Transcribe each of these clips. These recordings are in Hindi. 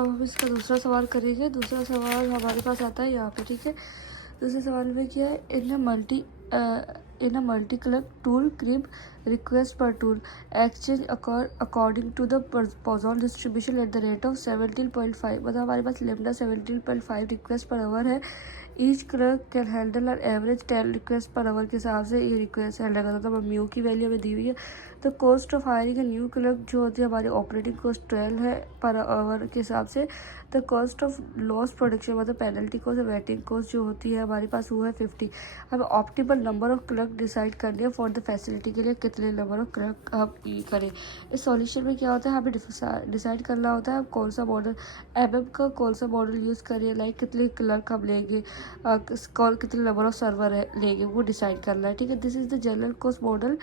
अब हम इसका दूसरा सवाल करेंगे। दूसरा सवाल हमारे पास आता है यहाँ पे, ठीक है। दूसरे सवाल में क्या है, in a multi colour tool crib request per tool exchange according to the Poisson distribution at the rate of 17.5। मतलब हमारे पास लेमडा 17.5 रिक्वेस्ट पर आवर है। ईच क्लर्क कैन हैंडल और एवरेज 10 रिक्वेस्ट पर आवर के हिसाब से ये रिक्वेस्ट हैंडल करता था। म्यू की वैल्यू हमें दी हुई है। तो cost of hiring a new clerk जो होती है हमारी ऑपरेटिंग कॉस्ट 12 है पर आवर के हिसाब से। The cost of loss production मतलब पेनल्टी कॉस्ट, वेटिंग कॉस्ट जो होती है हमारे पास वो है 50। हमें optimal number of clerk decide करनी है फॉर द फैसिलिटी के लिए कितने नंबर ऑफ क्लर्क हम करें। इस सॉल्यूशन में क्या होता है, हमें डिसाइड करना होता है कौन सा मॉडल एमएम का कौन सा मॉडल यूज़ करें, लाइक कितने क्लर्क हम लेंगे, कितने नंबर ऑफ सर्वर लेंगे वो डिसाइड करना है, ठीक है। This is the general cost model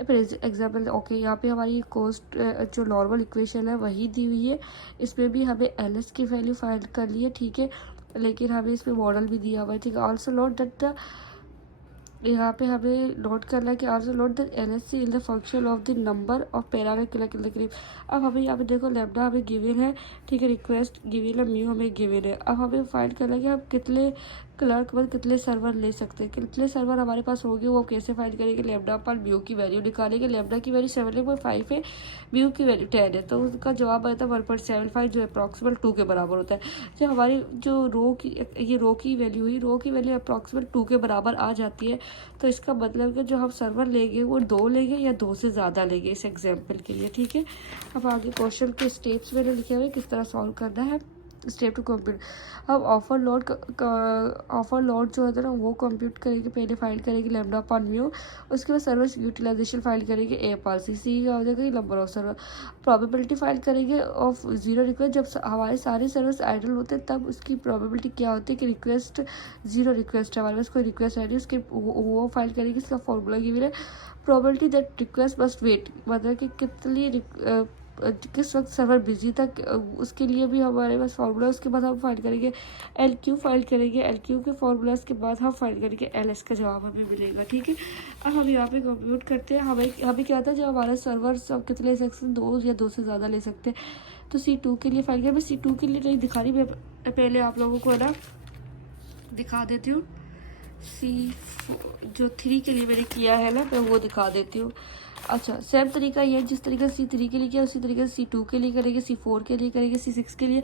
example. Okay, यहाँ पे हमारी कॉस्ट जो नॉर्मल इक्वेशन है वही दी हुई है। इसमें भी हमें एलएस की वैल्यू फाइंड कर ली है, ठीक है, लेकिन हमें इसमें मॉडल भी दिया हुआ है, ठीक है। ऑल्सो नोट दैट द यहाँ पे हमें नोट करना है कि also note the LSC in the function of the number of parameter in the crib. अब हमें यहाँ पे देखो लेमडा हमें गिवन है, ठीक है, रिक्वेस्ट गिवन है, म्यू हमें गिवन है। अब हमें फाइंड करना है कि हम कितने क्लर्क मतलब कितने सर्वर ले सकते हैं, कितने सर्वर हमारे पास होंगे वो कैसे फाइंड करेंगे। लेमडा पर म्यू की वैल्यू निकालेंगे। लेमडा की वैल्यू 7.5 है, म्यू की वैल्यू 10 है, तो उसका जवाब आता है 1.75 जो अप्रॉक्सीमेट 2 के बराबर होता है। जो हमारी जो रो की वैल्यू हुई, रो की वैल्यू अप्रॉक्सीमेट 2 के बराबर आ जाती है। तो इसका मतलब कि जो हम सर्वर लेंगे वो 2 लेंगे या 2 से ज़्यादा लेंगे इस एग्जाम्पल के लिए, ठीक है। अब आगे क्वेश्चन के स्टेप्स मैंने लिखे हुए किस तरह सॉल्व करना है। Step two compute. अब ऑफर लोड जो होता है ना वो कंप्यूट करेंगे। पहले फाइंड करेंगे लेमडा अपॉन म्यू, उसके बाद सर्विस यूटिलाइजेशन फाइंड करेंगे ए अपॉन सी का हो जाएगा number of server. Probability find करेंगे ऑफ जीरो रिक्वेस्ट। जब हमारे सारे सर्विस आइडल होते हैं तब उसकी प्रोबेबिलिटी क्या होती है कि रिक्वेस्ट जीरो रिक्वेस्ट है, हमारे पास कोई रिक्वेस्ट आई नहीं, उसके वो फाइंड करेंगे। इसका फॉर्मूला गिवन है probability that request must wait, मतलब कि कितनी किस वक्त सर्वर बिजी था उसके लिए भी हमारे पास फार्मूला। उसके बाद हम फाइंड करेंगे एल क्यू फाइंड करेंगे, एल क्यू के फार्मूला के बाद हम फाइंड करेंगे एल एस का जवाब हमें मिलेगा, ठीक है। अब हम यहाँ पे कंप्यूट करते हैं। हमें क्या था, जो हमारा सर्वर सब कितने ले सकते हैं, 2 या 2 से ज़्यादा ले सकते हैं। तो C2 के लिए फाइंड करें। मैं C2 के लिए नहीं दिखा रही, मैं पहले आप लोगों को ना दिखा देती हूँ। जो 3 के लिए मैंने किया है ना मैं वो दिखा देती हूँ। अच्छा, सेम तरीका ये जिस तरीके से C3 के लिए किया उसी तरीके से C2 के लिए करेंगे, C4 के लिए करेंगे, C6 के लिए,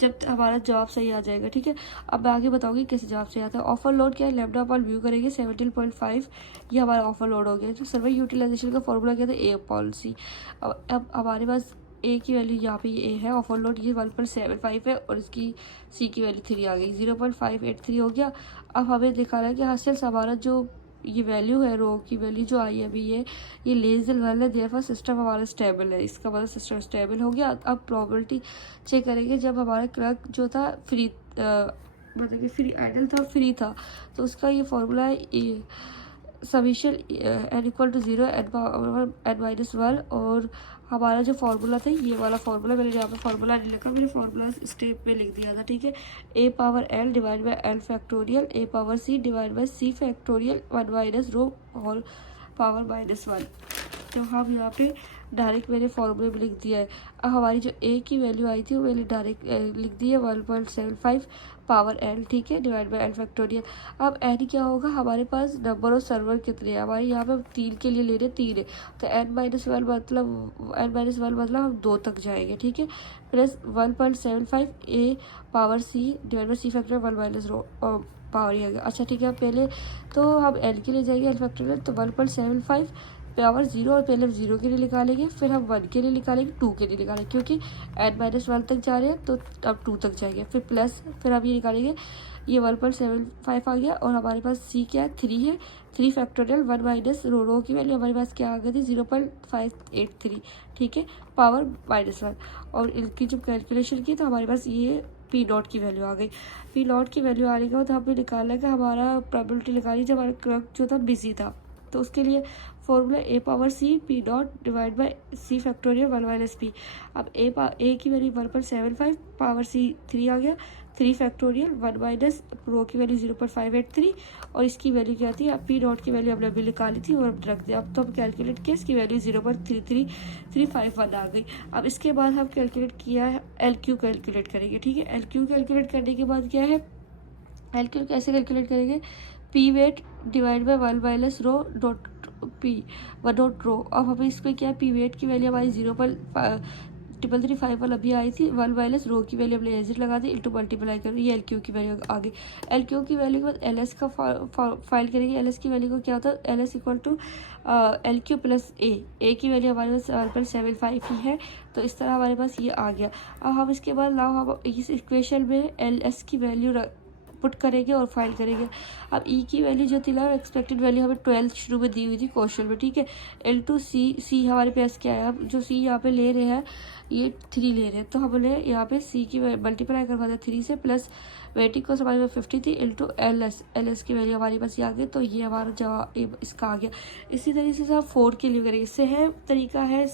जब हमारा जवाब सही आ जाएगा, ठीक है। अब मैं आगे बताऊंगी कैसे जवाब सही आता है। ऑफर लोड क्या है, लेमडा अपॉन म्यू करेंगे 17.5, ये हमारा ऑफर लोड हो गया। तो सर्वर यूटिलाइजेशन का फॉर्मूला क्या था, ए अपॉन सी। अब हमारे पास ए की वैल्यू यहाँ पे ये है, ऑफर लोड ये 1.75 है और इसकी सी की वैल्यू 3 आ गई, 0.583 हो गया। अब हमें दिखा रहा है कि हासिल हमारा जो ये वैल्यू है रो की वैल्यू जो आई है अभी ये लेस देन 1 है, देयरफॉर सिस्टम हमारा स्टेबल है। इसका मतलब सिस्टम स्टेबल हो गया। अब प्रोबेबिलिटी चेक करेंगे जब हमारा क्लर्क जो था फ्री मतलब कि फ्री आइडल था, फ्री था, तो उसका ये फॉर्मूला है summation n equal to 0 n-1 और हमारा जो फार्मूला था ये वाला फार्मूला, मैंने यहाँ पे फार्मूला नहीं लिखा, मैंने फार्मूला स्टेप में लिख दिया था, ठीक है। a power l divide by l factorial a power c divide by c factorial 1 minus rho whole power -1। तो हम यहाँ पे डायरेक्ट मैंने फॉर्मूले में लिख दिया है। अब हमारी जो a की वैल्यू आई थी वो मैंने डायरेक्ट लिख दी है 1.75 पावर l, ठीक है, डिवाइड बाई l फैक्टोरियल। अब n क्या होगा, हमारे पास नंबर ऑफ सर्वर कितने हैं, हमारे यहाँ पे 3 के लिए ले रहे 3 है, तो n-1 मतलब हम 2 तक जाएंगे, ठीक है, plus 1.75 a power c divide by c factorial 1 minus rho power ही आ गया। अच्छा, ठीक है, पहले तो हम l के लिए जाएंगे, l फैक्टोरियल, तो 1.75 पावर 0 और पहले हम 0 के लिए निकालेंगे, फिर हम 1 के लिए निकालेंगे, 2 के लिए निकालेंगे, क्योंकि n-1 तक जा रहे हैं तो अब 2 तक जाएंगे, फिर प्लस, फिर हम ये निकालेंगे, ये 1.75 आ गया और हमारे पास c क्या है, 3 है, 3 फैक्टोरियल 1 माइनस रो की वैल्यू हमारे पास क्या आ गई थी 0.583, ठीक है, पावर -1। और इनकी जब कैलकुलेशन की तो हमारे पास ये पी नॉट की वैल्यू आ गई। पी नॉट की वैल्यू आने के बाद हमें निकालना है कि हमारा प्रोबेबिलिटी निकाली जब हमारा क्लर्क जो था बिजी था, तो उसके लिए formula A power C P dot divide by C factorial 1 minus P. अब ए की वैल्यू 1.75 पावर सी 3 आ गया, 3 फैक्टोरियल 1 माइनस रो की वैल्यू 0.583 और इसकी वैल्यू क्या थी, अब पी डॉट की वैल्यू हमने अभी निकाली थी और रख दिया। अब तो हम कैलकुलेट किया, इसकी वैल्यू 0.33351 आ गई। अब इसके बाद हम कैलकुलेट किया है एल क्यू कैलकुलेट करेंगे, ठीक है। एल क्यू कैलकुलेट करने के बाद क्या है, एल क्यू कैसे कैलकुलेट करेंगे, P wait divide by 1 minus rho dot P one dot rho. अब हमें इस पर क्या, पी वेट की वैल्यू हमारी 0.335 अभी आई थी, 1 माइनस रो की वैल्यू हमने एज इट लगा दी, इंटू मल्टीप्लाई कर, ये एल क्यू की वैल्यू आ गई। एल क्यू की वैल्यू के बाद एल एस का फाइल करेंगे। एल एस की वैल्यू को क्या होता है, L S equal to L Q plus A की वैल्यू हमारे पास 1.75 ही है, तो इस तरह हमारे पास ये आ गया। अब हम इसके बाद नाउ हम इस इक्वेशन में एल एस की वैल्यू पुट करेंगे और फाइल करेंगे। अब ई की वैल्यू जो थी ना, एक्सपेक्टेड वैल्यू हमें 12 शुरू में दी हुई थी क्वेश्चन में, ठीक है। एल टू सी हमारे पास क्या है, अब जो सी यहाँ पे ले रहे हैं ये 3 ले रहे हैं, तो हमने यहाँ पे सी की मल्टीप्लाई करवा दिया 3 से, प्लस वेटिंग कॉस्ट हमारे पास 50 थी, इंटू एल एस की वैल्यू हमारे पास ये आ गई, तो ये हमारा जवाब इसका आ गया। इसी तरीके से हम 4 के लिए करेंगे, सेम तरीका है,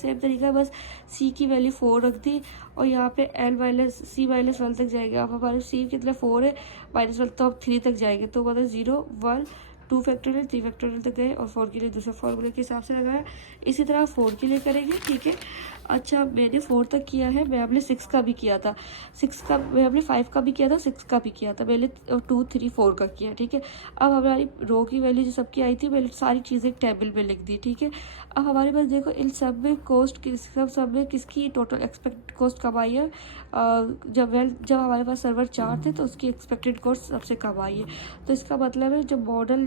बस सी की वैल्यू 4 रख दी और यहाँ पे एल माइनस सी माइनस 1 तक जाएगा। अब हमारे सी कितना 4 है, -1 तो अब 3 तक जाएंगे, तो मतलब 0 1 2 फैक्टोरियल 3 फैक्टोरियल तक गए और 4 के लिए दूसरा फॉर्मूले के हिसाब से लगाया। इसी तरह 4 के लिए करेंगे, ठीक है। अच्छा, मैंने 4 तक किया है, मैं हमने 6 का भी किया था, 6 का मैं हमने 5 का भी किया था, 6 का भी किया था, मैंने 2 3 4 का किया, ठीक है। अब हमारी रो की वैल्यू जो सबकी आई थी, मैंने सारी चीज़ें टेबल में लिख दी, ठीक है। अब हमारे पास देखो इन सब में कॉस्ट सब में किसकी टोटल एक्सपेक्टेड कॉस्ट कम आई है, जब हमारे पास सर्वर 4 थे तो उसकी एक्सपेक्टेड कॉस्ट सबसे कम आई है। तो इसका मतलब है जो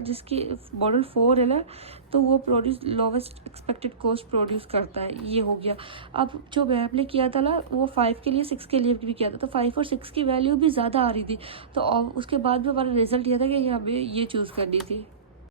जिसकी मॉडल 4 है ना, तो वो produce lowest expected cost produce करता है, ये हो गया। अब जो मैंने किया था ना, वो 5 के लिए 6 के लिए भी किया था, तो 5 और 6 की वैल्यू भी ज़्यादा आ रही थी, तो उसके बाद में हमारा रिजल्ट ये था कि हमें ये चूज़ करनी थी।